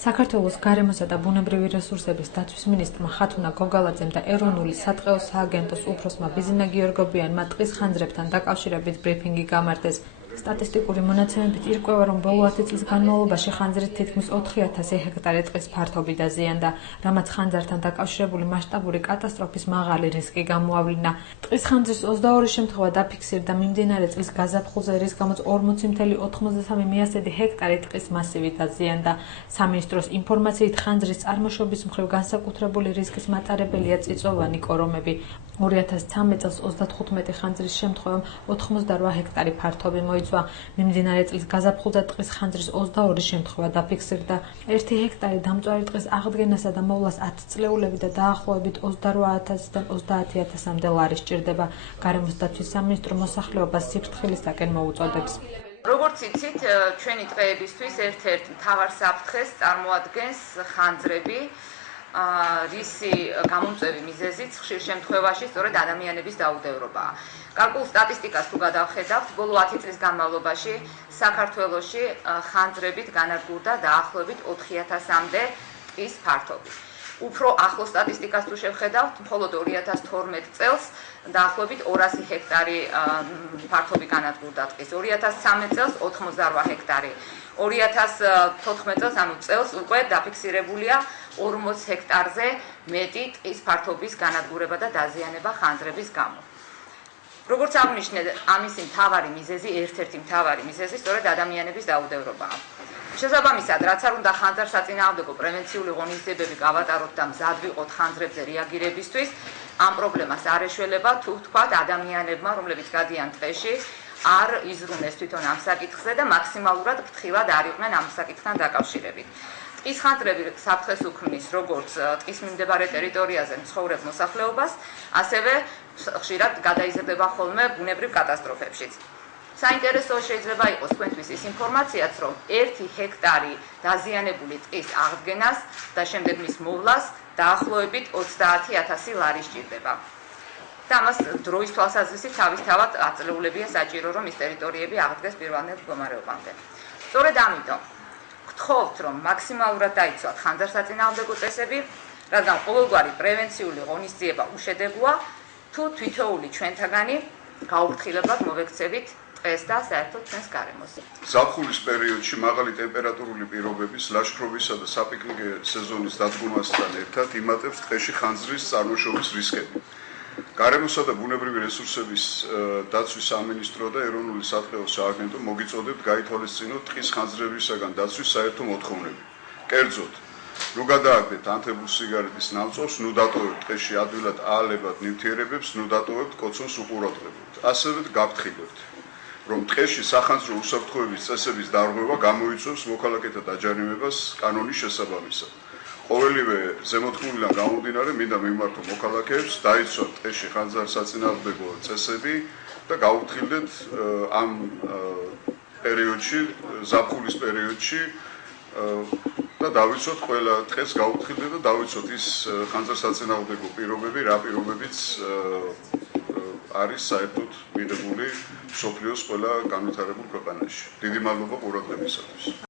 საქართველოს გარემოსა და ბუნებრივი რესურსების დაცვის მინისტრმა ხათუნა გოგალაძემ და ეროვნული სატყეო სააგენტოს უფროსმა ბიზინა გიორგობიანმა ტყის ხანძრებთან დაკავშირებით ბრიფინგი გამართეს. სტატისტიკური მონაცემებით ირკვევა, რომ ბოლო 10 წლის განმავლობაში ხანძრით თითქმის 4000 ჰექტარი ტყის ფართობი დაზიანდა, რამაც ხანძართან დაკავშირებული მასშტაბური კატასტროფის მაღალი რისკი გამოავლინა. ტყის ხანძრის 22 შემთხვევა დაფიქსირდა მიმდინარე წლის გაზაფხულზე, რის გამოც 40.93 მიასედი ჰექტარი ტყის მასივი დაზიანდა. სამინისტროს ინფორმაციით ხანძრის წარმოშობის მხრივ განსაკუთრებული რისკის მატარებელია წიწვოვანი კორომები. 2013 წელს 35 ხანძრის შემთხვევამ 88 ჰექტარი ფართობი მოიცვა. მიმდინარე წლის გაზაფხულზე ტყის ხანძრის 22 შემთხვევა დაფიქსირდა. 1 ჰექტარი დამწვარი ტყის აღდგენასა და მოვლას 10 წლეულები და დაახლოებით 28,000-დან 30,000-მდე ლარი სჭირდება. გარემოს დაცვის სამინისტრო მოსახლეობას სიფრთხილისაკენ მოუწოდებს. როგორც იცით, ჩვენი ტყეებისთვის ერთ-ერთ მთავარ საფრთხეს წარმოადგენს ხანძრები, რისი გამომწვევი მიზეზიც ხშირ შემთხვევაში სწორედ ადამიანების დაუდევრობაა. გარკვეულ სტატისტიკას თუ გადავხედავთ, ბოლო 10 წლის განმავლობაში საქართველოში ხანძრებით განადგურდა დაახლოებით 4000-მდე ტყის ფართობი. უფრო ახლო სტატისტიკას თუ შევხედავთ, მხოლოდ 2012 წელს დაახლოებით 200 ჰექტარი ფართობი განადგურდა ტყის, 2013 წელს 88 ჰექტარი. 2014 წელს, ანუ წელს უკვე დაფიქსირებულია 40 ჰექტარზე მეტი ტყის ფართობის განადგურება და დაზიანება ხანძრების გამო. როგორც აღნიშნე, ამისი მთავარი მიზეზი, ერთ-ერთი მთავარი მიზეზი სწორედ ადამიანების დაუდევრობაა. შესაბამისად, რაც არ უნდა ხანძარსაწინააღმდეგო პრევენციული ღონისძიებები გავატაროთ და მზად ვიყოთ ხანძრებზე რეაგირებისთვის, ამ პრობლემას არ ეშველება თუ თქვათ ადამიანებმა, რომლებიც გადიან ტყეში, არ იზრუნეს თვითონ ამ საკითხზე და მაქსიმალურად ფრთხილად არ იყვნენ ამ საკითხთან დაკავშირებით. ტყის ხანძრები საფრთხეს უქმნის როგორც ტყის მიმდებარე ტერიტორიაზე მცხოვრებ მოსახლეობას, ასევე ხშირად გადაიზრდება ხოლმე ბუნებრივ კატასტროფებშიც. საინტერესო შეიძლება იყოს თქვენთვის ის ინფორმაციაც, რომ 1 ჰექტარი დაზიანებული ტყის აღდგენას და შემდეგ მის მოვლას დაახლოებით 30,000 ლარი სჭირდება. და ამას დროის თვალსაზრისით თავისთავად აწლეულებია საჭირო, რომ ის ტერიტორიები აღდგეს პირვანდელ მდგომარეობამდე. სწორედ ამიტომ გთხოვთ, რომ მაქსიმალურად დაიცვათ ხანძარსაწინააღმდეგო წესები, რადგან ყოველგვარი პრევენციული ღონისძიება უშედეგოა, თუ თითოეული ჩვენთაგანი გაუფრთხილებლად მოვექცევით ტყეს და საერთოდ ჩვენს გარემოს. ზაფხულის პერიოდში მაღალი ტემპერატურული პირობების, ლაშქრობისა და საპიკნიკე სეზონის დადგომასთან ერთად იმატებს ტყეში ხანძრის წარმოშობის რისკები. გარემოსა და ბუნებრივი რესურსების დაცვის სამინისტრო და ეროვნული სატყეო სააგენტო მოგიწოდებთ გაითვალისწინოთ ტყის ხანძრებისაგან დაცვის საერთო მოთხოვნები. კერძოდ, ნუ გადააგდეთ ანთებულ სიგარეტის ნამწვავს, ნუ დატოვებთ ტყეში ადვილად აალებად ნივთიერებებს, ნუ დატოვებთ კოცონს უყურადღებოთ. ასევე გაფრთხილებთ, რომ ტყეში სახანძრო უსაფრთხოების წესების დარღვევა გამოიწვევს მოქალაქეთა დაჯარიმებას კანონის შესაბამისად. ყოველივე ზემოთქმულიდან გამომდინარე, მინდა მიმართო მოქალაქეებს დაიცვათ ტყეში ხანძარსაწინააღმდეგო წესები და გაუფრთხილდეთ ამ პერიოდში, ზაფხულის პერიოდში და დავიცვათ ყველა ტყეს გაუფრთხილდეთ და დავიცვათ ის ხანძარსაწინააღმდეგო პირობები, რა პირობებიც არის საერთოდ მიღებული მსოფლიოს ყველა განვითარებულ ქვეყანაში. დიდი მადლობა ყურადღებისათვის.